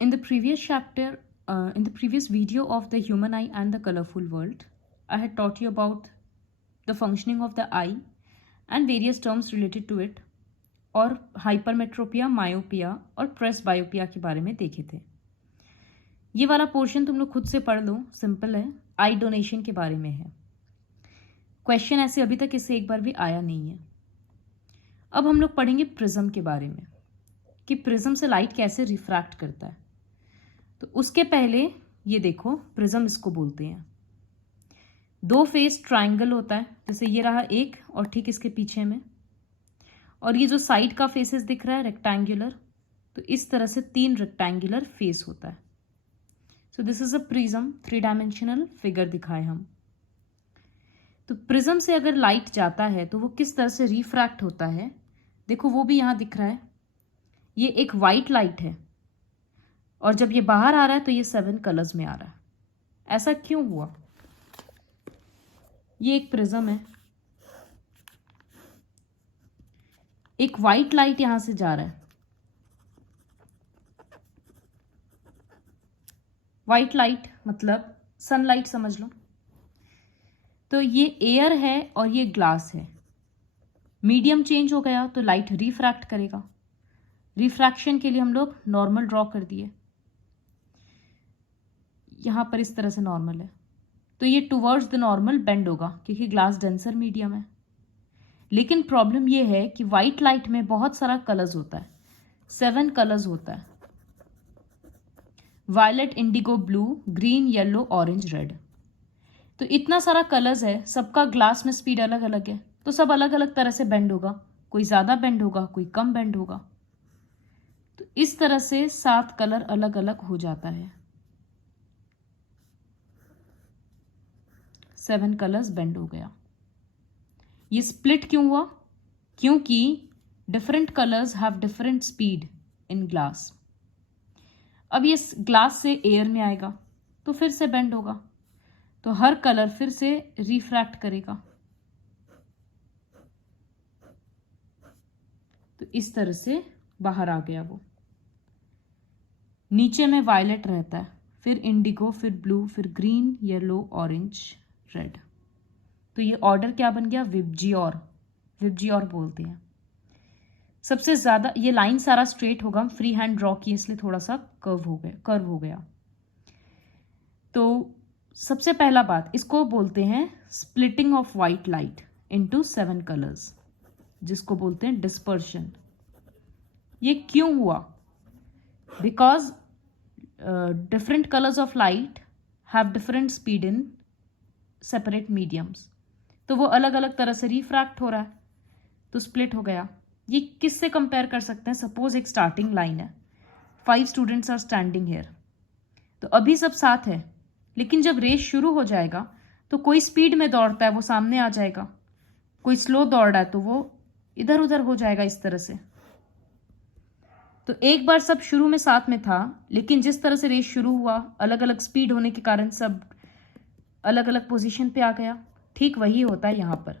In the previous chapter, in the previous video of the human eye and the colorful world, I had taught you about the functioning of the eye and various terms related to it, और hypermetropia, myopia और presbyopia के बारे में देखे थे. ये वाला portion तुम लोग खुद से पढ़ लो, सिंपल है. आई डोनेशन के बारे में है. क्वेश्चन ऐसे अभी तक इससे एक बार भी आया नहीं है. अब हम लोग पढ़ेंगे प्रिज्म के बारे में कि प्रिज्म से लाइट कैसे रिफ्रैक्ट करता है. तो उसके पहले ये देखो, प्रिज्म इसको बोलते हैं. दो फेस ट्रायंगल होता है, जैसे ये रहा एक और ठीक इसके पीछे में, और ये जो साइड का फेसेस दिख रहा है रेक्टेंगुलर, तो इस तरह से 3 रेक्टेंगुलर फेस होता है. So this is a prism, 3 dimensional figure दिखाए हम. तो प्रिज्म से अगर लाइट जाता है तो वो किस तरह से रिफ्रैक्ट होता है, देखो वो भी यहाँ दिख रहा है. ये एक वाइट लाइट है और जब ये बाहर आ रहा है तो ये 7 कलर्स में आ रहा है. ऐसा क्यों हुआ? ये एक प्रिज्म है, एक वाइट लाइट यहां से जा रहा है. वाइट लाइट मतलब सनलाइट समझ लो. तो ये एयर है और ये ग्लास है. मीडियम चेंज हो गया तो लाइट रिफ्रैक्ट करेगा. रिफ्रैक्शन के लिए हम लोग नॉर्मल ड्रॉ कर दिए. यहां पर इस तरह से नॉर्मल है, तो ये टुवर्ड्स द नॉर्मल बेंड होगा क्योंकि ग्लास डेंसर मीडियम है. लेकिन प्रॉब्लम ये है कि वाइट लाइट में बहुत सारा कलर्स होता है. 7 कलर्स होता है. Violet, indigo, blue, green, yellow, orange, red. तो इतना सारा कलर्स है, सबका ग्लास में स्पीड अलग अलग है, तो सब अलग अलग तरह से बेंड होगा. कोई ज्यादा बेंड होगा, कोई कम बेंड होगा. तो इस तरह से 7 कलर अलग अलग हो जाता है. 7 कलर्स बेंड हो गया. ये स्प्लिट क्यों हुआ? क्योंकि different colours have different speed in glass. अब ये ग्लास से एयर में आएगा तो फिर से बेंड होगा, तो हर कलर फिर से रिफ्रैक्ट करेगा. तो इस तरह से बाहर आ गया वो. नीचे में वायलेट रहता है, फिर इंडिगो, फिर ब्लू, फिर ग्रीन, येलो, ऑरेंज, रेड. तो ये ऑर्डर क्या बन गया? विबजियोर. विबजियोर बोलते हैं. सबसे ज्यादा ये लाइन सारा स्ट्रेट होगा, हम फ्री हैंड ड्रॉ किए इसलिए थोड़ा सा कर्व हो गया. तो सबसे पहला बात, इसको बोलते हैं splitting of white light into 7 colours, जिसको बोलते हैं डिस्पर्शन. ये क्यों हुआ? Because different colours of light have different speed in separate mediums. तो वो अलग अलग तरह से रिफ्रैक्ट हो रहा है, तो स्प्लिट हो गया. ये किससे कंपेयर कर सकते हैं? सपोज एक स्टार्टिंग लाइन है, 5 स्टूडेंट्स आर स्टैंडिंग हियर. तो अभी सब साथ है, लेकिन जब रेस शुरू हो जाएगा तो कोई स्पीड में दौड़ता है वो सामने आ जाएगा, कोई स्लो दौड़ रहा है तो वो इधर उधर हो जाएगा इस तरह से. तो एक बार सब शुरू में साथ में था, लेकिन जिस तरह से रेस शुरू हुआ अलग अलग स्पीड होने के कारण सब अलग अलग पोजीशन पे आ गया. ठीक वही होता है यहाँ पर.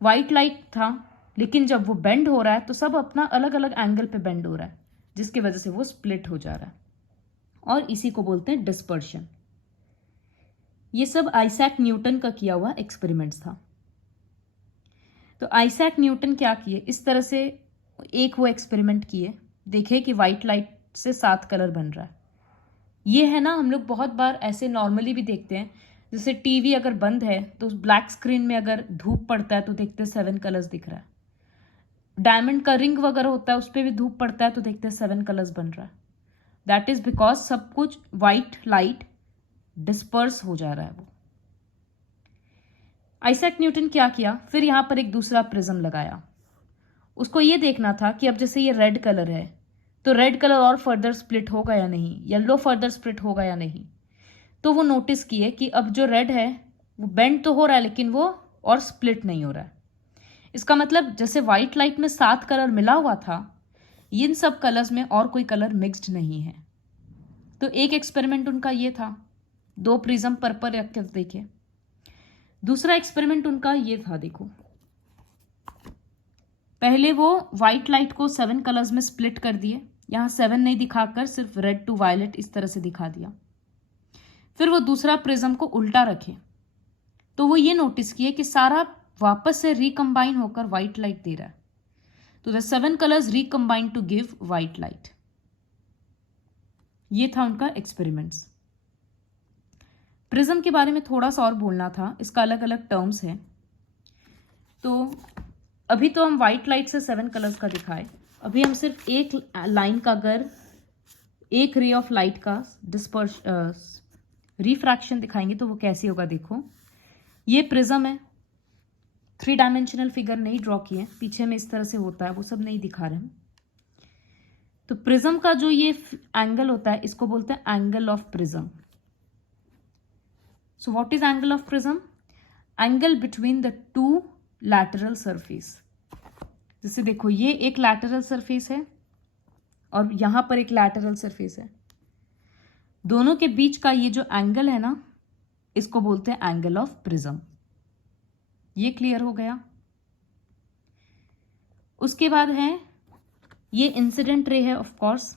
व्हाइट लाइट था, लेकिन जब वो बेंड हो रहा है तो सब अपना अलग अलग एंगल पे बेंड हो रहा है, जिसकी वजह से वो स्प्लिट हो जा रहा है, और इसी को बोलते हैं डिस्पर्शन. ये सब आइजैक न्यूटन का किया हुआ एक्सपेरिमेंट्स था. तो आइजैक न्यूटन क्या किए, इस तरह से एक वो एक्सपेरिमेंट किए, देखे कि व्हाइट लाइट से 7 कलर बन रहा है. ये है ना, हम लोग बहुत बार ऐसे नॉर्मली भी देखते हैं, जैसे टीवी अगर बंद है तो ब्लैक स्क्रीन में अगर धूप पड़ता है तो देखते हैं 7 कलर्स दिख रहा है. डायमंड का रिंग वगैरह होता है, उस पर भी धूप पड़ता है तो देखते हैं 7 कलर्स बन रहा है. दैट इज बिकॉज सब कुछ व्हाइट लाइट डिस्पर्स हो जा रहा है वो. आइजैक न्यूटन क्या किया, फिर यहां पर एक दूसरा प्रिज्म लगाया. उसको ये देखना था कि अब जैसे ये रेड कलर है तो रेड कलर और फर्दर स्प्लिट होगा या नहीं, येलो फर्दर स्प्लिट होगा या नहीं. तो वो नोटिस किए कि अब जो रेड है वो बेंड तो हो रहा है, लेकिन वो और स्प्लिट नहीं हो रहा है. इसका मतलब जैसे व्हाइट लाइट में 7 कलर मिला हुआ था, इन सब कलर्स में और कोई कलर मिक्स्ड नहीं है. तो एक एक्सपेरिमेंट उनका ये था, 2 प्रिज्म पर रख कर देखे. दूसरा एक्सपेरिमेंट उनका ये था, देखो पहले वो वाइट लाइट को 7 कलर्स में स्प्लिट कर दिए, यहाँ 7 नहीं दिखाकर सिर्फ रेड टू वायलेट इस तरह से दिखा दिया। फिर वो दूसरा प्रिज्म को उल्टा रखे तो वो ये नोटिस किए कि सारा वापस से रिकम्बाइन होकर वाइट लाइट दे रहा है। तो the 7 colours recombine to give white light. ये था उनका एक्सपेरिमेंट्स। प्रिज्म के बारे में थोड़ा सा और बोलना था, इसका अलग अलग टर्म्स हैं। तो अभी तो हम वाइट लाइट से 7 कलर्स का दिखाए, अभी हम सिर्फ एक लाइन का अगर एक रे ऑफ लाइट का रिफ्रैक्शन दिखाएंगे तो वो कैसे होगा। देखो ये प्रिज्म है, 3 डायमेंशनल फिगर नहीं ड्रॉ किए, पीछे में इस तरह से होता है, वो सब नहीं दिखा रहे हम। तो प्रिज्म का जो ये एंगल होता है इसको बोलते हैं angle of prism. So what is angle of prism? Angle between the two lateral surface. जैसे देखो ये एक लैटरल सरफेस है और यहां पर एक लैटरल सरफेस है, दोनों के बीच का ये जो एंगल है ना, इसको बोलते हैं एंगल ऑफ प्रिज्म। ये क्लियर हो गया। उसके बाद है ये इंसिडेंट रे है ऑफ कोर्स,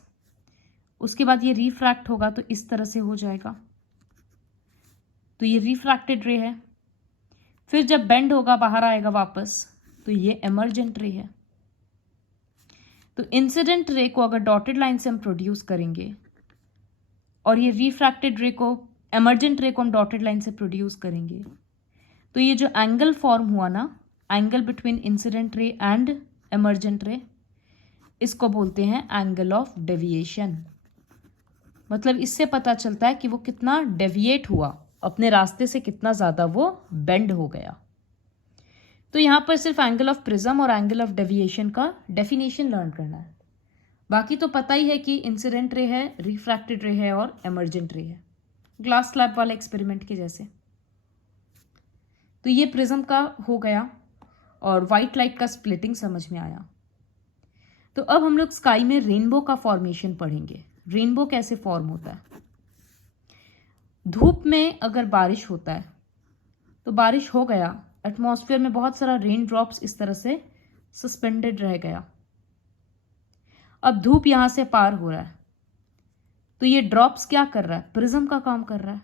उसके बाद ये रिफ्रैक्ट होगा तो इस तरह से हो जाएगा, तो ये रिफ्रैक्टेड रे है। फिर जब बेंड होगा बाहर आएगा वापस तो ये एमर्जेंट रे है। तो इंसिडेंट रे को अगर डॉटेड लाइन से हम प्रोड्यूस करेंगे और ये रिफ्रैक्टेड रे को, एमर्जेंट रे को हम डॉटेड लाइन से प्रोड्यूस करेंगे, तो ये जो एंगल फॉर्म हुआ ना, angle between incident ray and emergent रे, इसको बोलते हैं एंगल ऑफ डेविएशन। मतलब इससे पता चलता है कि वो कितना डेविएट हुआ, अपने रास्ते से कितना ज़्यादा वो बेंड हो गया। तो यहाँ पर सिर्फ एंगल ऑफ प्रिज्म और एंगल ऑफ डेविएशन का डेफिनेशन लर्न करना है, बाकी तो पता ही है कि इंसिडेंट रे है, रिफ्रैक्टेड रे है और एमर्जेंट रे है, ग्लास स्लैब वाला एक्सपेरिमेंट के जैसे। तो ये प्रिज्म का हो गया और वाइट लाइट का स्प्लिटिंग समझ में आया। तो अब हम लोग स्काई में रेनबो का फॉर्मेशन पढ़ेंगे। रेनबो कैसे फॉर्म होता है? धूप में अगर बारिश होता है तो बारिश हो गया, एटमॉस्फेयर में बहुत सारा रेन ड्रॉप्स इस तरह से सस्पेंडेड रह गया। अब धूप यहां से पार हो रहा है तो ये ड्रॉप्स क्या कर रहा है? प्रिज्म का काम कर रहा है।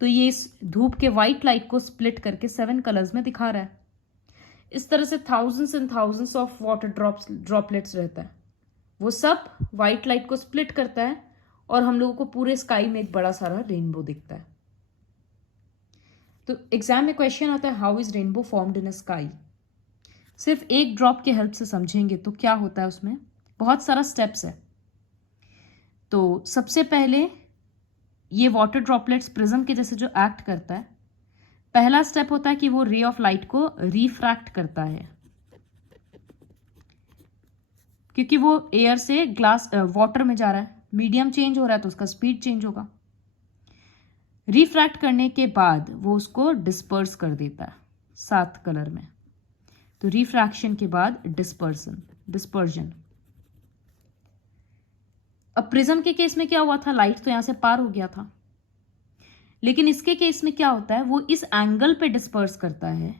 तो ये इस धूप के वाइट लाइट को स्प्लिट करके 7 कलर्स में दिखा रहा है। इस तरह से thousands and thousands of water droplets रहता है, वो सब वाइट लाइट को स्प्लिट करता है और हम लोगों को पूरे स्काई में एक बड़ा सारा रेनबो दिखता है। तो एग्जाम में क्वेश्चन आता है how is rainbow formed in a sky. सिर्फ एक ड्रॉप के हेल्प से समझेंगे तो क्या होता है, उसमें बहुत सारा स्टेप्स है। तो सबसे पहले ये वाटर ड्रॉपलेट्स प्रिज्म के जैसे जो एक्ट करता है, पहला स्टेप होता है कि वो रे ऑफ लाइट को रिफ्रैक्ट करता है, क्योंकि वो एयर से ग्लास वाटर में जा रहा है, मीडियम चेंज हो रहा है तो उसका स्पीड चेंज होगा। रिफ्रैक्ट करने के बाद वो उसको डिस्पर्स कर देता है 7 कलर में। तो रिफ्रैक्शन के बाद डिस्पर्जन। अब प्रिज्म के केस में क्या हुआ था, लाइट तो यहां से पार हो गया था, लेकिन इसके केस में क्या होता है, वो इस एंगल पे डिस्पर्स करता है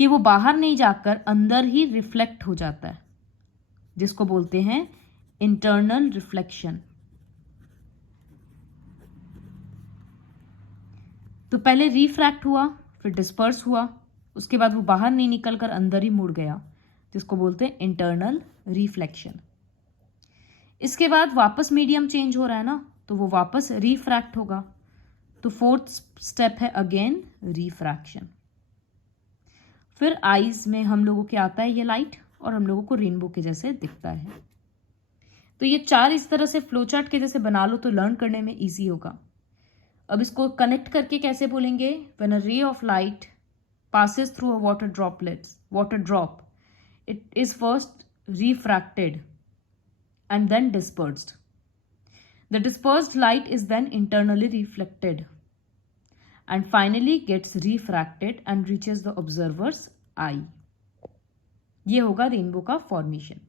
कि वो बाहर नहीं जाकर अंदर ही रिफ्लेक्ट हो जाता है, जिसको बोलते हैं इंटरनल रिफ्लेक्शन। तो पहले रिफ्रैक्ट हुआ, फिर डिस्पर्स हुआ, उसके बाद वो बाहर नहीं निकलकर अंदर ही मुड़ गया, जिसको बोलते हैं इंटरनल रिफ्लेक्शन। इसके बाद वापस मीडियम चेंज हो रहा है ना, तो वो वापस रिफ्रैक्ट होगा। तो 4th स्टेप है अगेन रिफ्रैक्शन। फिर आईज में हम लोगों के आता है ये लाइट और हम लोगों को रेनबो के जैसे दिखता है। तो ये 4 इस तरह से फ्लोचार्ट के जैसे बना लो तो लर्न करने में इजी होगा। अब इसको कनेक्ट करके कैसे बोलेंगे, when a ray of light passes through a water drop, it is first refracted and then dispersed. The dispersed light is then internally reflected and finally gets refracted and reaches the observer's eye. ये होगा rainbow का formation.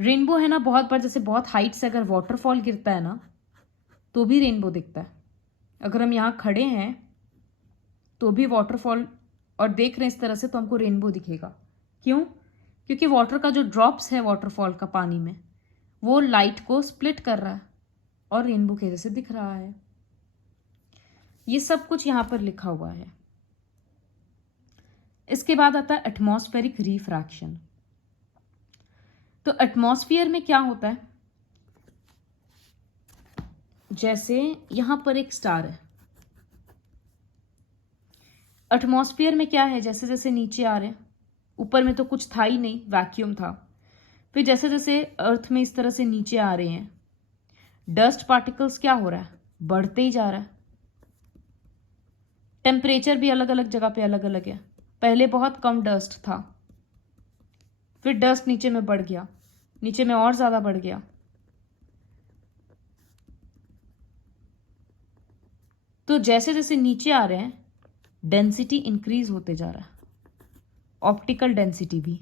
Rainbow है ना, बहुत बार जैसे बहुत height से अगर वाटरफॉल गिरता है ना तो भी रेनबो दिखता है। अगर हम यहाँ खड़े हैं तो भी वाटरफॉल और देख रहे हैं इस तरह से तो हमको रेनबो दिखेगा क्यों? क्योंकि वाटर का जो ड्रॉप्स है वाटरफॉल का पानी में, वो लाइट को स्प्लिट कर रहा है और रेनबो के जैसे दिख रहा है। ये सब कुछ यहाँ पर लिखा हुआ है। इसके बाद आता है एटमॉस्फेरिक रिफ्रैक्शन। तो एटमॉस्फेयर में क्या होता है, जैसे यहां पर एक स्टार है, एटमॉस्फेयर में क्या है, जैसे जैसे नीचे आ रहे हैं, ऊपर में तो कुछ था ही नहीं, वैक्यूम था, फिर जैसे जैसे अर्थ में इस तरह से नीचे आ रहे हैं, डस्ट पार्टिकल्स क्या हो रहा है, बढ़ते ही जा रहा है। टेम्परेचर भी अलग अलग जगह पे अलग अलग है। पहले बहुत कम डस्ट था, फिर डस्ट नीचे में बढ़ गया, नीचे में और ज्यादा बढ़ गया। तो जैसे जैसे नीचे आ रहे हैं डेंसिटी इंक्रीज होते जा रहा है, ऑप्टिकल डेंसिटी भी।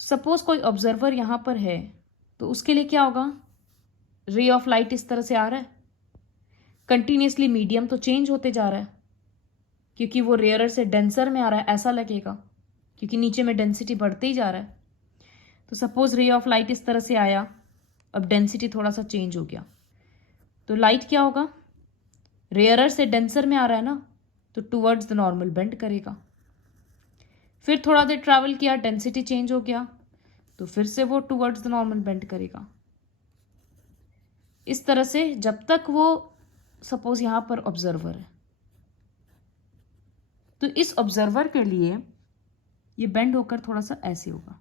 सपोज कोई ऑब्जर्वर यहां पर है तो उसके लिए क्या होगा, रे ऑफ लाइट इस तरह से आ रहा है, कंटिन्यूसली मीडियम तो चेंज होते जा रहा है, क्योंकि वो रेयरर से डेंसर में आ रहा है, ऐसा लगेगा, क्योंकि नीचे में डेंसिटी बढ़ते ही जा रहा है। तो सपोज रे ऑफ लाइट इस तरह से आया, अब डेंसिटी थोड़ा सा चेंज हो गया, तो लाइट क्या होगा, रेयरर से डेंसर में आ रहा है ना, तो टूवर्ड्स द नॉर्मल बेंड करेगा। फिर थोड़ा देर ट्रैवल किया, डेंसिटी चेंज हो गया, तो फिर से वो टूवर्ड्स द नॉर्मल बेंड करेगा। इस तरह से जब तक वो, सपोज यहां पर ऑब्जर्वर है, तो इस ऑब्जर्वर के लिए ये बेंड होकर थोड़ा सा ऐसे होगा।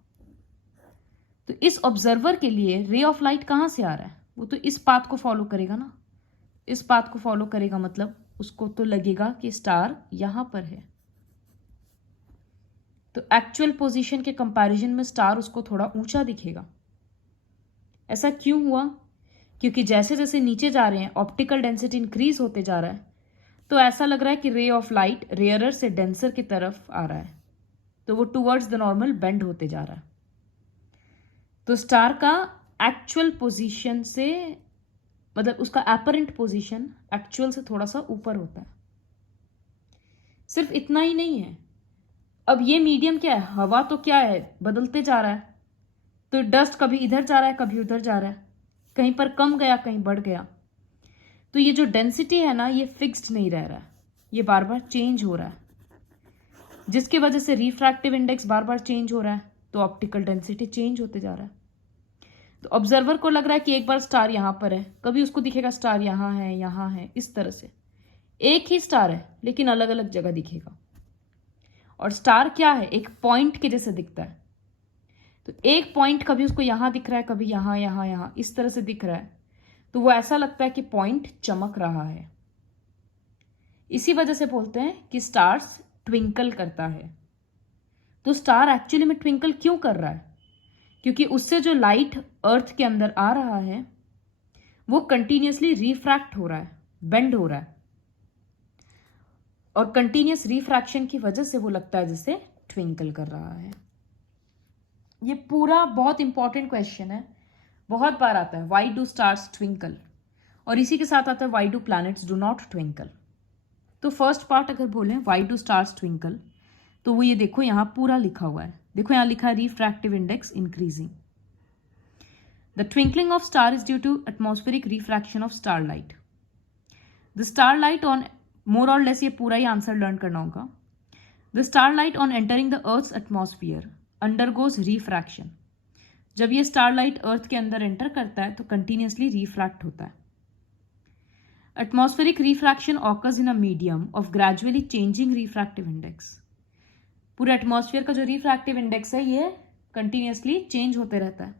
तो इस ऑब्जर्वर के लिए रे ऑफ लाइट कहां से आ रहा है, वो तो इस पाथ को फॉलो करेगा ना, इस पाथ को फॉलो करेगा, मतलब उसको तो लगेगा कि स्टार यहां पर है। तो एक्चुअल पोजीशन के कंपैरिजन में स्टार उसको थोड़ा ऊंचा दिखेगा। ऐसा क्यों हुआ, क्योंकि जैसे जैसे नीचे जा रहे हैं ऑप्टिकल डेंसिटी इंक्रीज होते जा रहा है, तो ऐसा लग रहा है कि रे ऑफ लाइट रेयरर से डेंसर की तरफ आ रहा है, तो वो टूवर्ड्स द नॉर्मल बेंड होते जा रहा है। तो स्टार का एक्चुअल पोजीशन से, मतलब उसका एपरेंट पोजीशन एक्चुअल से थोड़ा सा ऊपर होता है। सिर्फ इतना ही नहीं है, अब ये मीडियम क्या है, हवा तो क्या है, बदलते जा रहा है, तो डस्ट कभी इधर जा रहा है कभी उधर जा रहा है, कहीं पर कम गया कहीं बढ़ गया। तो ये जो डेंसिटी है ना, ये फिक्स्ड नहीं रह रहा है, ये बार बार चेंज हो रहा है, जिसकी वजह से रिफ्रैक्टिव इंडेक्स बार बार चेंज हो रहा है, तो ऑप्टिकल डेंसिटी चेंज होते जा रहा है। तो ऑब्जर्वर को लग रहा है कि एक बार स्टार यहां पर है, कभी उसको दिखेगा स्टार यहां है, इस तरह से एक ही स्टार है लेकिन अलग अलग जगह दिखेगा। और स्टार क्या है, एक पॉइंट के जैसे दिखता है, तो एक पॉइंट कभी उसको यहां दिख रहा है, कभी यहां इस तरह से दिख रहा है, तो वो ऐसा लगता है कि पॉइंट चमक रहा है। इसी वजह से बोलते हैं कि स्टार्स ट्विंकल करता है। तो स्टार एक्चुअली में ट्विंकल क्यों कर रहा है, क्योंकि उससे जो लाइट अर्थ के अंदर आ रहा है वो कंटिन्यूसली रिफ्रैक्ट हो रहा है, बेंड हो रहा है, और कंटिन्यूस रिफ्रैक्शन की वजह से वो लगता है जैसे ट्विंकल कर रहा है। ये पूरा बहुत इंपॉर्टेंट क्वेश्चन है, बहुत बार आता है, व्हाई डू स्टार्स ट्विंकल, और इसी के साथ आता है why do planets do not twinkle. तो फर्स्ट पार्ट अगर बोलें व्हाई डू स्टार्स ट्विंकल, तो वो ये देखो यहां पूरा लिखा हुआ है, देखो यहां लिखा है refractive index increasing. The twinkling of star is due to atmospheric refraction of starlight. The starlight on, more or less ये पूरा ही आंसर लर्न करना होगा। The starlight on entering the earth's atmosphere undergoes refraction. जब ये starlight अर्थ के अंदर enter करता है तो कंटिन्यूसली रिफ्रैक्ट होता है। Atmospheric refraction occurs in a medium of gradually changing refractive index. पूरे एटमॉस्फेयर का जो रिफ्रैक्टिव इंडेक्स है ये कंटिन्यूसली चेंज होते रहता है,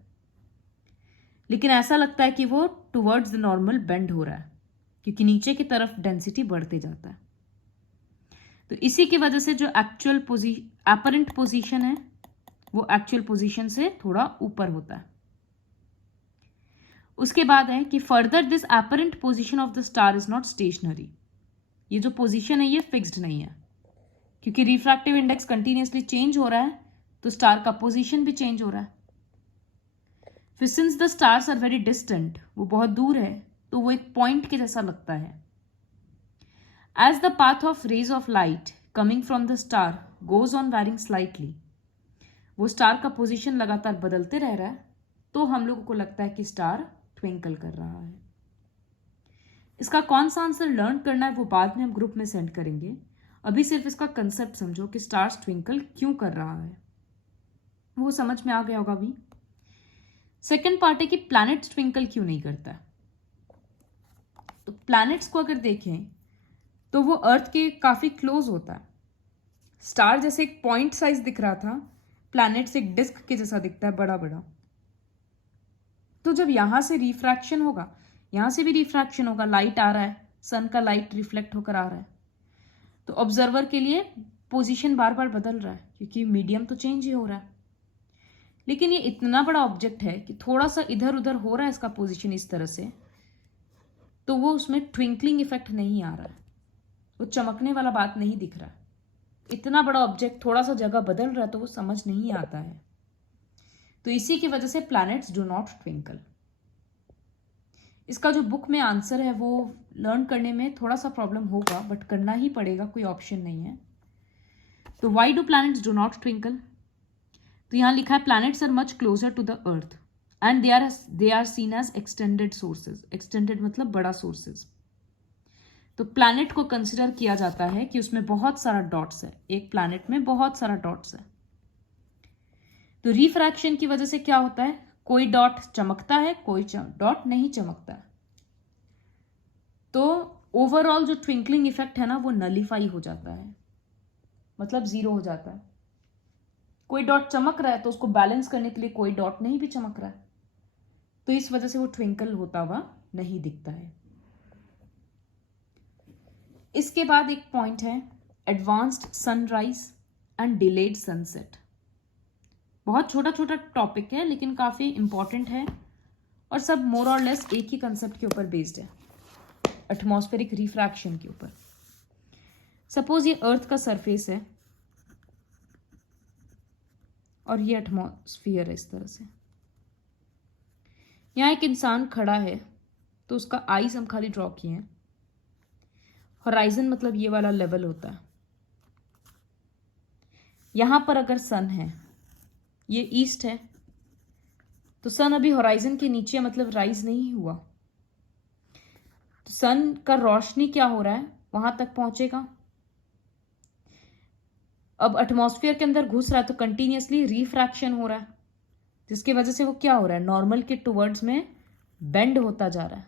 लेकिन ऐसा लगता है कि वो टुवर्ड्स द नॉर्मल बेंड हो रहा है, क्योंकि नीचे की तरफ डेंसिटी बढ़ते जाता है। तो इसी की वजह से जो एक्चुअल एपरेंट पोजीशन है वो एक्चुअल पोजीशन से थोड़ा ऊपर होता है। उसके बाद है कि further this apparent position of the star is not stationary. ये जो पोजीशन है ये फिक्स्ड नहीं है, क्योंकि रिफ्रैक्टिव इंडेक्स कंटिन्यूसली चेंज हो रहा है, तो स्टार का पोजीशन भी चेंज हो रहा है। फिर since the stars are very distant, वो बहुत दूर है, तो वो एक पॉइंट के जैसा लगता है। As the path of rays of light coming from the star goes on veering slightly, वो स्टार का पोजीशन लगातार बदलते रह रहा है, तो हम लोगों को लगता है कि स्टार ट्विंकल कर रहा है। इसका कौन सा आंसर लर्न करना है वो बाद में हम ग्रुप में सेंड करेंगे। अभी सिर्फ इसका कंसेप्ट समझो कि स्टार्स ट्विंकल क्यों कर रहा है, वो समझ में आ गया होगा अभी। सेकेंड पार्ट है कि प्लैनेट्स ट्विंकल क्यों नहीं करता है। तो प्लैनेट्स को अगर देखें तो वो अर्थ के काफी क्लोज होता है। स्टार जैसे एक पॉइंट साइज दिख रहा था, प्लैनेट्स एक डिस्क के जैसा दिखता है, बड़ा बड़ा। तो जब यहां से रिफ्रैक्शन होगा, यहां से भी रिफ्रैक्शन होगा, लाइट आ रहा है, सन का लाइट रिफ्लेक्ट होकर आ रहा है, तो ऑब्जर्वर के लिए पोजीशन बार बार बदल रहा है क्योंकि मीडियम तो चेंज ही हो रहा है। लेकिन ये इतना बड़ा ऑब्जेक्ट है कि थोड़ा सा इधर उधर हो रहा है इसका पोजीशन इस तरह से, तो वो उसमें ट्विंकलिंग इफेक्ट नहीं आ रहा है, वो चमकने वाला बात नहीं दिख रहा है। इतना बड़ा ऑब्जेक्ट थोड़ा सा जगह बदल रहा है तो वो समझ नहीं आता है। तो इसी की वजह से प्लैनेट्स डू नॉट ट्विंकल। इसका जो बुक में आंसर है वो लर्न करने में थोड़ा सा प्रॉब्लम होगा, बट करना ही पड़ेगा, कोई ऑप्शन नहीं है। तो why do planets do not twinkle? तो यहां लिखा है planets are much closer to the earth and they are seen as extended sources. Extended मतलब बड़ा सोर्सेज। तो प्लैनेट को कंसिडर किया जाता है कि उसमें बहुत सारा डॉट्स है, एक प्लैनेट में बहुत सारा डॉट्स है। तो रिफ्रैक्शन की वजह से क्या होता है, कोई डॉट चमकता है, कोई डॉट नहीं चमकता है। तो ओवरऑल जो ट्विंकलिंग इफेक्ट है ना वो नलीफाई हो जाता है, मतलब जीरो हो जाता है। कोई डॉट चमक रहा है तो उसको बैलेंस करने के लिए कोई डॉट नहीं भी चमक रहा है, तो इस वजह से वो ट्विंकल होता हुआ नहीं दिखता है। इसके बाद एक पॉइंट है advanced sunrise and delayed sunset. बहुत छोटा छोटा टॉपिक है लेकिन काफी इंपॉर्टेंट है और सब मोर और लेस एक ही कंसेप्ट के ऊपर बेस्ड है, एटमॉस्फेरिक रिफ्रैक्शन के ऊपर। सपोज ये अर्थ का सरफेस है और ये एटमॉस्फियर है इस तरह से। यहां एक इंसान खड़ा है तो उसका आईज हम खाली ड्रॉ किए हैं। होराइजन मतलब ये वाला लेवल होता है। यहां पर अगर सन है, ये ईस्ट है, तो सन अभी होराइजन के नीचे मतलब राइज नहीं हुआ, तो सन का रोशनी क्या हो रहा है वहां तक पहुंचेगा। अब एटमॉस्फेयर के अंदर घुस रहा है तो कंटिन्यूअसली रिफ्रैक्शन हो रहा है, जिसकी वजह से वो क्या हो रहा है, नॉर्मल के टुवर्ड्स में बेंड होता जा रहा है।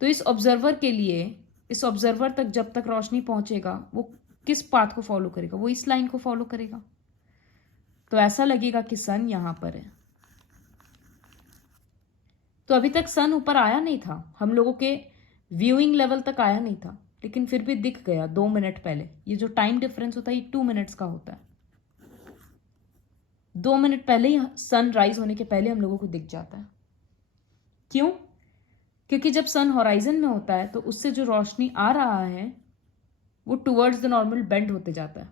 तो इस ऑब्जर्वर के लिए, इस ऑब्जर्वर तक जब तक रोशनी पहुंचेगा वो किस पाथ को फॉलो करेगा, वो इस लाइन को फॉलो करेगा। तो ऐसा लगेगा कि सन यहां पर है। तो अभी तक सन ऊपर आया नहीं था, हम लोगों के व्यूइंग लेवल तक आया नहीं था, लेकिन फिर भी दिख गया 2 मिनट पहले। ये जो टाइम डिफरेंस होता है ये 2 मिनट्स का होता है। 2 मिनट पहले ही सन राइज होने के पहले हम लोगों को दिख जाता है। क्यों? क्योंकि जब सन होराइजन में होता है तो उससे जो रोशनी आ रहा है वो टुवर्ड्स द नॉर्मल बेंड होते जाता है,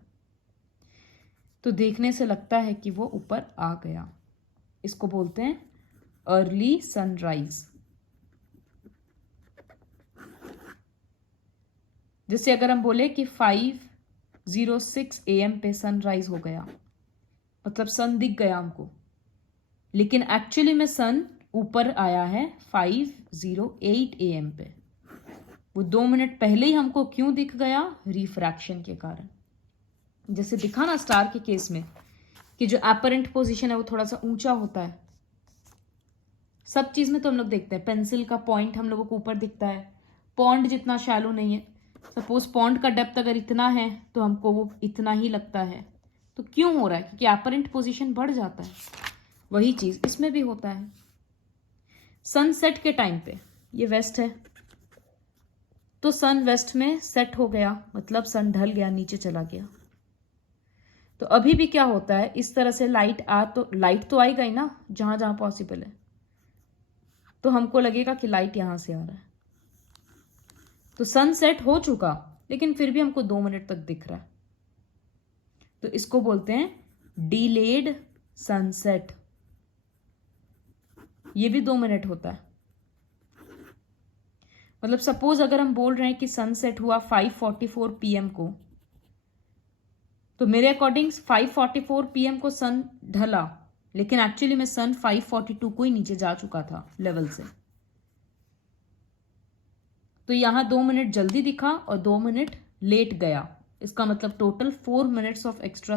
तो देखने से लगता है कि वो ऊपर आ गया। इसको बोलते हैं अर्ली सनराइज। जैसे अगर हम बोले कि 5:06 AM पे सनराइज हो गया, मतलब सन दिख गया हमको, लेकिन एक्चुअली में सन ऊपर आया है 5:08 AM पे। वो 2 मिनट पहले ही हमको क्यों दिख गया, रिफ्रैक्शन के कारण। जैसे दिखा ना स्टार के केस में कि जो अपरेंट पोजीशन है वो थोड़ा सा ऊंचा होता है। सब चीज में तो हम लोग देखते हैं, पेंसिल का पॉइंट हम लोगों को ऊपर दिखता है, पॉन्ड जितना शैलो नहीं है। सपोज पॉन्ड का डेप्थ अगर इतना है तो हमको वो इतना ही लगता है। तो क्यों हो रहा है, क्योंकि अपरेंट पोजीशन बढ़ जाता है। वही चीज इसमें भी होता है। सनसेट के टाइम पे, ये वेस्ट है, तो सन वेस्ट में सेट हो गया, मतलब सन ढल गया, नीचे चला गया। तो अभी भी क्या होता है, इस तरह से लाइट तो आएगा ही ना जहां जहां पॉसिबल है, तो हमको लगेगा कि लाइट यहां से आ रहा है। तो सन सेट हो चुका लेकिन फिर भी हमको 2 मिनट तक दिख रहा है, तो इसको बोलते हैं डिलेड सनसेट। ये भी 2 मिनट होता है। मतलब सपोज अगर हम बोल रहे हैं कि सनसेट हुआ 5:44 PM को, तो मेरे अकॉर्डिंग 5:44 PM को सन ढला, लेकिन एक्चुअली में सन 5:42 को ही नीचे जा चुका था लेवल से। तो यहां 2 मिनट जल्दी दिखा और 2 मिनट लेट गया। इसका मतलब total 4 minutes of extra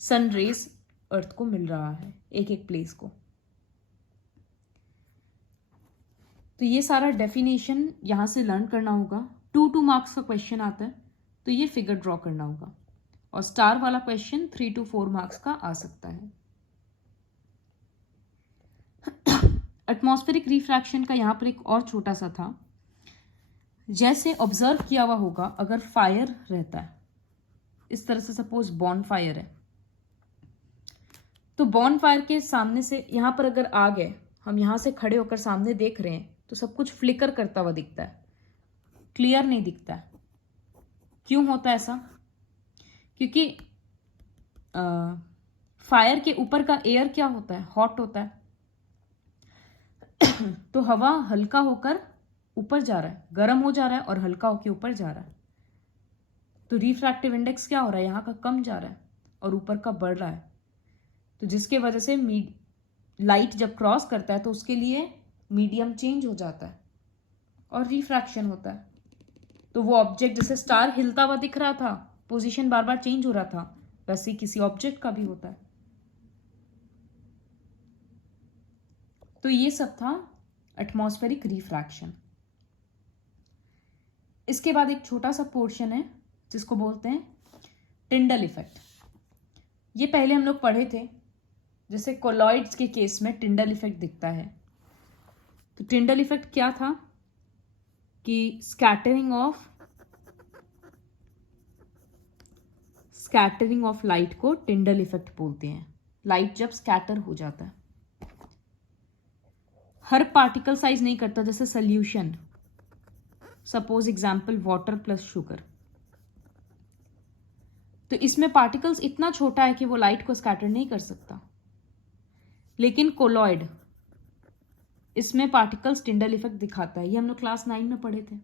sun rays earth को मिल रहा है एक एक प्लेस को। तो ये सारा डेफिनेशन यहां से लर्न करना होगा। 2 मार्क्स का क्वेश्चन आता है तो ये फिगर ड्रॉ करना होगा, और स्टार वाला क्वेश्चन 3 to 4 मार्क्स का आ सकता है। एटमॉस्फेरिक रिफ्रैक्शन का यहां पर एक और छोटा सा था, जैसे ऑब्जर्व किया हुआ होगा अगर फायर रहता है इस तरह से, सपोज बॉन फायर है, तो बॉन फायर के सामने से यहां पर अगर आ गए, हम यहां से खड़े होकर सामने देख रहे हैं तो सब कुछ फ्लिकर करता हुआ दिखता है, क्लियर नहीं दिखता है। क्यों होता है ऐसा? क्योंकि फायर के ऊपर का एयर क्या होता है? हॉट होता है। तो हवा हल्का होकर ऊपर जा रहा है, गर्म हो जा रहा है और हल्का होकर ऊपर जा रहा है, तो रिफ्रैक्टिव इंडेक्स क्या हो रहा है? यहाँ का कम जा रहा है और ऊपर का बढ़ रहा है। तो जिसके वजह से लाइट जब क्रॉस करता है तो उसके लिए मीडियम चेंज हो जाता है और रिफ्रैक्शन होता है। तो वो ऑब्जेक्ट, जैसे स्टार हिलता हुआ दिख रहा था, पोजीशन बार बार चेंज हो रहा था, वैसे ही किसी ऑब्जेक्ट का भी होता है। तो ये सब था एटमॉस्फेरिक रिफ्रैक्शन। इसके बाद एक छोटा सा पोर्शन है जिसको बोलते हैं टिंडल इफेक्ट। ये पहले हम लोग पढ़े थे, जैसे कोलॉइड्स के केस में टिंडल इफेक्ट दिखता है। तो टिंडल इफेक्ट क्या था कि स्कैटरिंग ऑफ लाइट को टिंडल इफेक्ट बोलते हैं। लाइट जब स्कैटर हो जाता है, हर पार्टिकल साइज नहीं करता, जैसे solution, suppose example water plus sugar, तो इसमें पार्टिकल्स इतना छोटा है कि वो लाइट को स्कैटर नहीं कर सकता। लेकिन कोलॉइड, इसमें पार्टिकल्स टिंडल इफेक्ट दिखाता है। ये हम लोग क्लास 9 में पढ़े थे।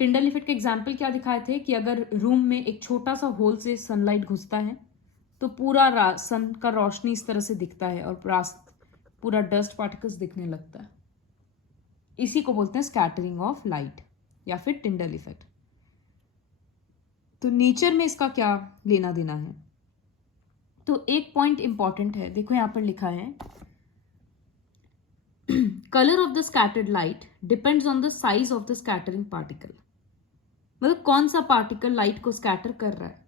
टिंडल इफेक्ट के एग्जाम्पल क्या दिखाए थे कि अगर रूम में एक छोटा सा होल से सनलाइट घुसता है तो पूरा सन का रोशनी इस तरह से दिखता है और पूरा डस्ट पार्टिकल्स दिखने लगता है। इसी को बोलते हैं स्कैटरिंग ऑफ लाइट या फिर टिंडल इफेक्ट। तो नेचर में इसका क्या लेना देना है? तो एक पॉइंट इंपॉर्टेंट है, देखो यहां पर लिखा है colour of the scattered light depends on the size of the scattering particle. मतलब कौन सा पार्टिकल लाइट को स्कैटर कर रहा है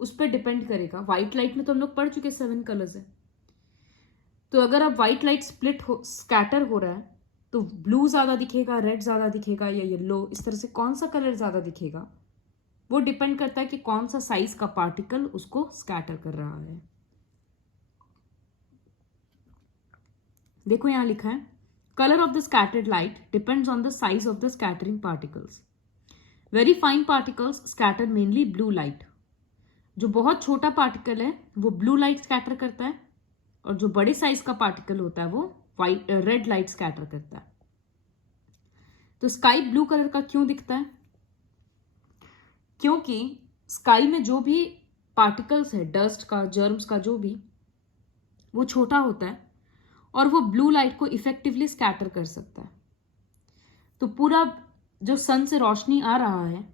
उस पर डिपेंड करेगा। व्हाइट लाइट में तो हम लोग पढ़ चुके 7 कलर्स है, तो अगर अब व्हाइट लाइट स्कैटर हो रहा है तो ब्लू ज्यादा दिखेगा, रेड ज्यादा दिखेगा या येलो, इस तरह से कौन सा कलर ज्यादा दिखेगा वो डिपेंड करता है कि कौन सा साइज का पार्टिकल उसको स्कैटर कर रहा है। देखो यहां लिखा है colour of the scattered light depends on the size of the scattering particles. Very fine particles scatter mainly blue light. जो बहुत छोटा पार्टिकल है वो ब्लू लाइट स्कैटर करता है, और जो बड़े साइज का पार्टिकल होता है वो रेड लाइट स्कैटर करता है। तो स्काई ब्लू कलर का क्यों दिखता है? क्योंकि स्काई में जो भी पार्टिकल्स है, डस्ट का, जर्म्स का, जो भी, वो छोटा होता है और वो ब्लू लाइट को इफेक्टिवली स्कैटर कर सकता है। तो पूरा जो सन से रोशनी आ रहा है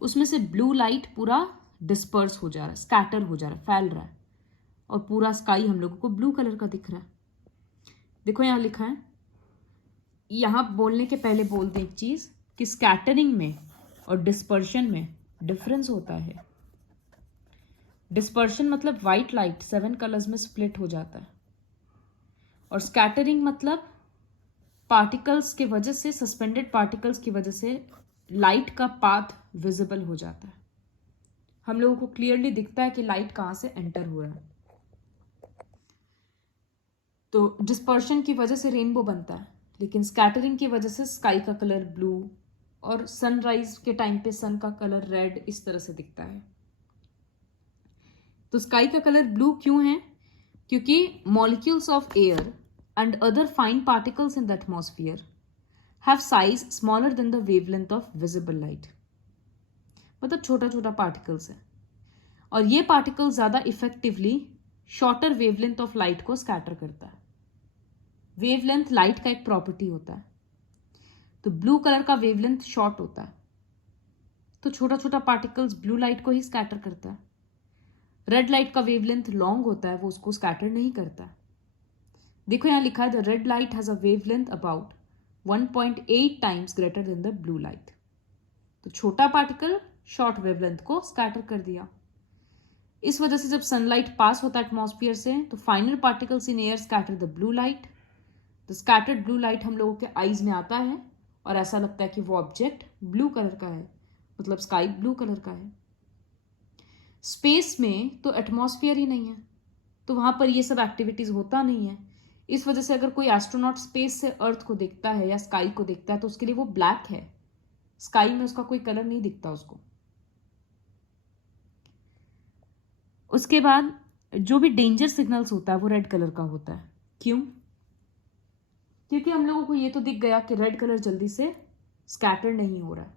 उसमें से ब्लू लाइट पूरा डिस्पर्स हो जा रहा है, स्कैटर हो जा रहा है, फैल रहा है, और पूरा स्काई हम लोगों को ब्लू कलर का दिख रहा है। देखो यहां लिखा है, यहां बोलने के पहले बोल दे एक चीज कि स्कैटरिंग में और डिस्पर्शन में डिफरेंस होता है। डिस्पर्शन मतलब व्हाइट लाइट 7 कलर्स में स्प्लिट हो जाता है, और स्कैटरिंग मतलब पार्टिकल्स के वजह से, सस्पेंडेड पार्टिकल्स की वजह से लाइट का पाथ विजिबल हो जाता है। हम लोगों को क्लियरली दिखता है कि लाइट कहां से एंटर हो रहा है। तो डिस्पर्शन की वजह से रेनबो बनता है, लेकिन स्कैटरिंग की वजह से स्काई का कलर ब्लू और सनराइज के टाइम पे सन का कलर रेड इस तरह से दिखता है। तो स्काई का कलर ब्लू क्यों है? क्योंकि molecules of air and other fine particles in the atmosphere have size smaller than the wavelength of visible light। मतलब छोटा छोटा पार्टिकल्स है, और ये पार्टिकल ज़्यादा effectively shorter wavelength of light को स्कैटर करता है। वेवलेंथ लाइट का एक प्रॉपर्टी होता है, तो ब्लू कलर का वेवलेंथ शॉर्ट होता है, तो छोटा छोटा पार्टिकल्स ब्लू लाइट को ही स्कैटर करता है। रेड लाइट का वेवलेंथ लॉन्ग होता है, वो उसको स्कैटर नहीं करता है। देखो यहाँ लिखा है the red light has a wavelength about 1.8 times greater than the blue light. तो छोटा पार्टिकल शॉर्ट वेवलेंथ को स्कैटर कर दिया। इस वजह से जब सनलाइट पास होता है एटमॉस्फेयर से, तो final particles in air scatter the blue light. The scattered blue light हम लोगों के आईज में आता है और ऐसा लगता है कि वो ऑब्जेक्ट ब्लू कलर का है, मतलब स्काई ब्लू कलर का है। स्पेस में तो एटमॉस्फेयर ही नहीं है, तो वहां पर ये सब एक्टिविटीज होता नहीं है। इस वजह से अगर कोई एस्ट्रोनॉट स्पेस से अर्थ को देखता है या स्काई को देखता है तो उसके लिए वो ब्लैक है, स्काई में उसका कोई कलर नहीं दिखता उसको। उसके बाद जो भी डेंजर सिग्नल्स होता है वो रेड कलर का होता है। क्यों? क्योंकि हम लोगों को ये तो दिख गया कि रेड कलर जल्दी से स्कैटर नहीं हो रहा है,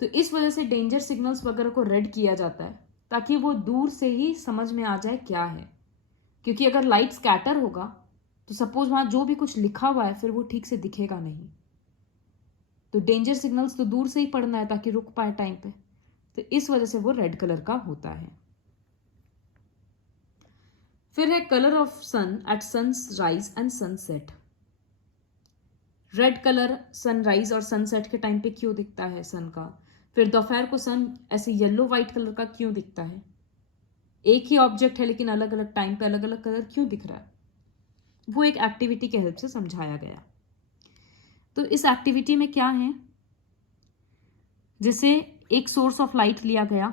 तो इस वजह से डेंजर सिग्नल्स वगैरह को रेड किया जाता है ताकि वो दूर से ही समझ में आ जाए क्या है। क्योंकि अगर लाइट स्कैटर होगा तो सपोज वहां जो भी कुछ लिखा हुआ है फिर वो ठीक से दिखेगा नहीं, तो डेंजर सिग्नल्स तो दूर से ही पढ़ना है ताकि रुक पाए टाइम पे, तो इस वजह से वो रेड कलर का होता है। फिर है colour of sun at sunrise and sunset. Red colour sunrise और सनसेट के टाइम पे क्यों दिखता है सन का? फिर दोपहर को सन ऐसे येलो व्हाइट कलर का क्यों दिखता है? एक ही ऑब्जेक्ट है लेकिन अलग अलग टाइम पे अलग अलग कलर क्यों दिख रहा है? वो एक एक्टिविटी के हेल्प से समझाया गया। तो इस एक्टिविटी में क्या है, जैसे एक सोर्स ऑफ लाइट लिया गया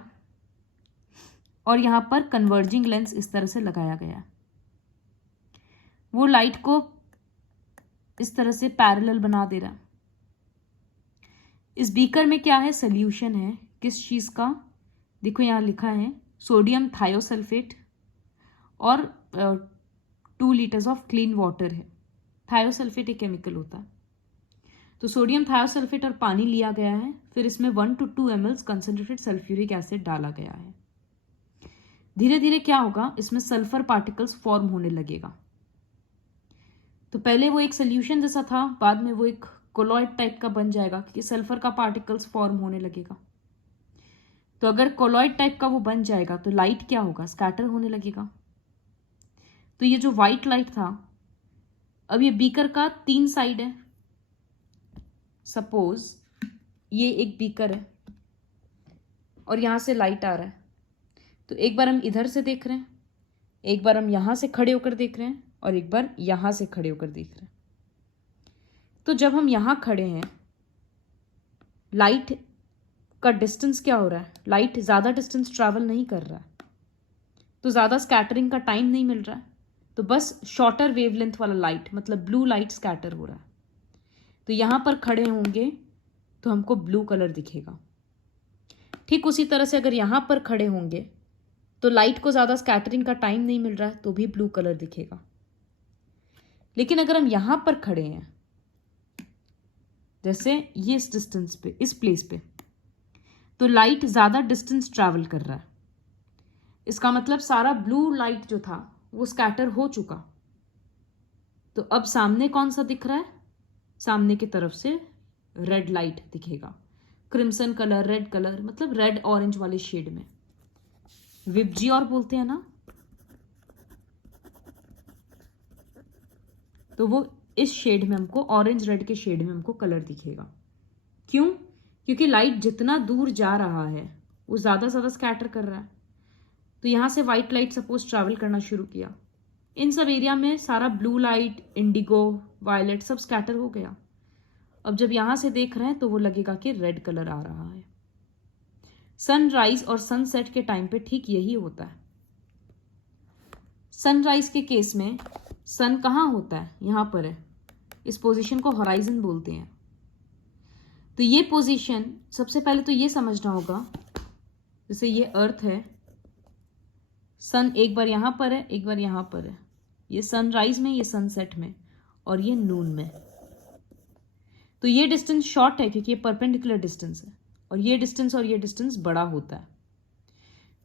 और यहां पर कन्वर्जिंग लेंस इस तरह से लगाया गया, वो लाइट को इस तरह से पैरेलल बना दे रहा है। इस बीकर में क्या है? सोल्यूशन है। किस चीज का? देखो यहां लिखा है सोडियम थायोसल्फेट और 2 लीटर्स ऑफ क्लीन वाटर है। थायोसल्फेट एक केमिकल होता है, तो सोडियम थायोसल्फेट और पानी लिया गया है, फिर इसमें 1 to 2 ml concentrated sulphuric acid डाला गया है। धीरे धीरे क्या होगा, इसमें सल्फर पार्टिकल्स फॉर्म होने लगेगा। तो पहले वो एक सोल्यूशन जैसा था, बाद में वो एक कोलॉइड टाइप का बन जाएगा क्योंकि सल्फर का पार्टिकल्स फॉर्म होने लगेगा। तो अगर कोलॉइड टाइप का वो बन जाएगा तो लाइट क्या होगा? स्कैटर होने लगेगा। तो ये जो व्हाइट लाइट था, अब ये बीकर का 3 साइड है। सपोज ये एक बीकर है और यहां से लाइट आ रहा है, तो एक बार हम इधर से देख रहे हैं, एक बार हम यहां से खड़े होकर देख रहे हैं और एक बार यहां से खड़े होकर देख रहे हैं। तो जब हम यहां खड़े हैं, लाइट का डिस्टेंस क्या हो रहा है? लाइट ज़्यादा डिस्टेंस ट्रैवल नहीं कर रहा है, तो ज़्यादा स्कैटरिंग का टाइम नहीं मिल रहा है, तो बस शॉर्टर वेवलेंथ वाला लाइट मतलब ब्लू लाइट स्कैटर हो रहा है। तो यहां पर खड़े होंगे तो हमको ब्लू कलर दिखेगा। ठीक उसी तरह से अगर यहां पर खड़े होंगे तो लाइट को ज़्यादा स्कैटरिंग का टाइम नहीं मिल रहा है, तो भी ब्लू कलर दिखेगा। लेकिन अगर हम यहां पर खड़े हैं, जैसे ये इस डिस्टेंस पे, इस प्लेस पे, तो लाइट ज़्यादा डिस्टेंस ट्रैवल कर रहा है। इसका मतलब सारा ब्लू लाइट जो था वो स्कैटर हो चुका। तो अब सामने कौन सा दिख रहा है? सामने की तरफ से रेड लाइट दिखेगा, क्रिम्सन कलर, रेड कलर, मतलब रेड ऑरेंज वाले शेड में, विबजियोर बोलते हैं ना। तो वो इस शेड में हमको, ऑरेंज रेड के शेड में हमको कलर दिखेगा। क्यों? क्योंकि लाइट जितना दूर जा रहा है वो ज़्यादा ज़्यादा स्कैटर कर रहा है। तो यहाँ से वाइट लाइट सपोज ट्रैवल करना शुरू किया, इन सब एरिया में सारा ब्लू लाइट, इंडिगो, वायलेट सब स्कैटर हो गया। अब जब यहाँ से देख रहे हैं तो वो लगेगा कि रेड कलर आ रहा है। सनराइज और सनसेट के टाइम पे ठीक यही होता है। सनराइज के केस में सन कहाँ होता है? यहाँ पर है, इस पोजीशन को हॉराइजन बोलते हैं। तो ये पोजीशन, सबसे पहले तो ये समझना होगा, जैसे ये अर्थ है, सन एक बार यहाँ पर है, एक बार यहाँ पर है, ये सनराइज में, ये सनसेट में, और ये नून में। तो ये डिस्टेंस शॉर्ट है क्योंकि ये परपेंडिकुलर डिस्टेंस है, और ये डिस्टेंस बड़ा होता है।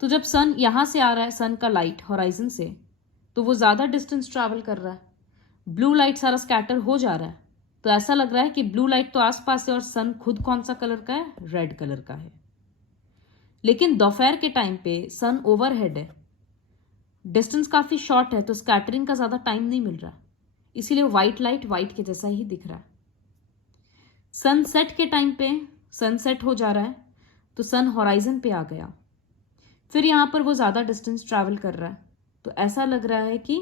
तो जब सन यहाँ से आ रहा है, सन का लाइट हॉराइजन से, तो वो ज़्यादा डिस्टेंस ट्रैवल कर रहा है, ब्लू लाइट सारा स्कैटर हो जा रहा है, तो ऐसा लग रहा है कि ब्लू लाइट तो आसपास है और सन खुद कौन सा कलर का है, रेड कलर का है। लेकिन दोपहर के टाइम पे सन ओवरहेड है, डिस्टेंस काफ़ी शॉर्ट है, तो स्कैटरिंग का ज़्यादा टाइम नहीं मिल रहा, इसीलिए व्हाइट लाइट व्हाइट के जैसा ही दिख रहा है। सनसेट के टाइम पे सनसेट हो जा रहा है, तो सन हॉराइजन पे आ गया, फिर यहाँ पर वो ज़्यादा डिस्टेंस ट्रैवल कर रहा है, तो ऐसा लग रहा है कि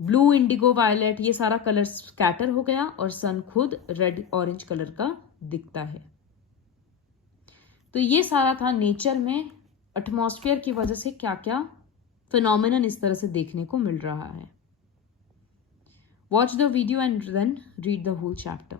ब्लू, इंडिगो, वायलेट ये सारा कलर स्कैटर हो गया और सन खुद रेड ऑरेंज कलर का दिखता है। तो ये सारा था नेचर में एटमॉस्फेयर की वजह से क्या क्या फिनोमिनन इस तरह से देखने को मिल रहा है। Watch the video and then read the whole chapter.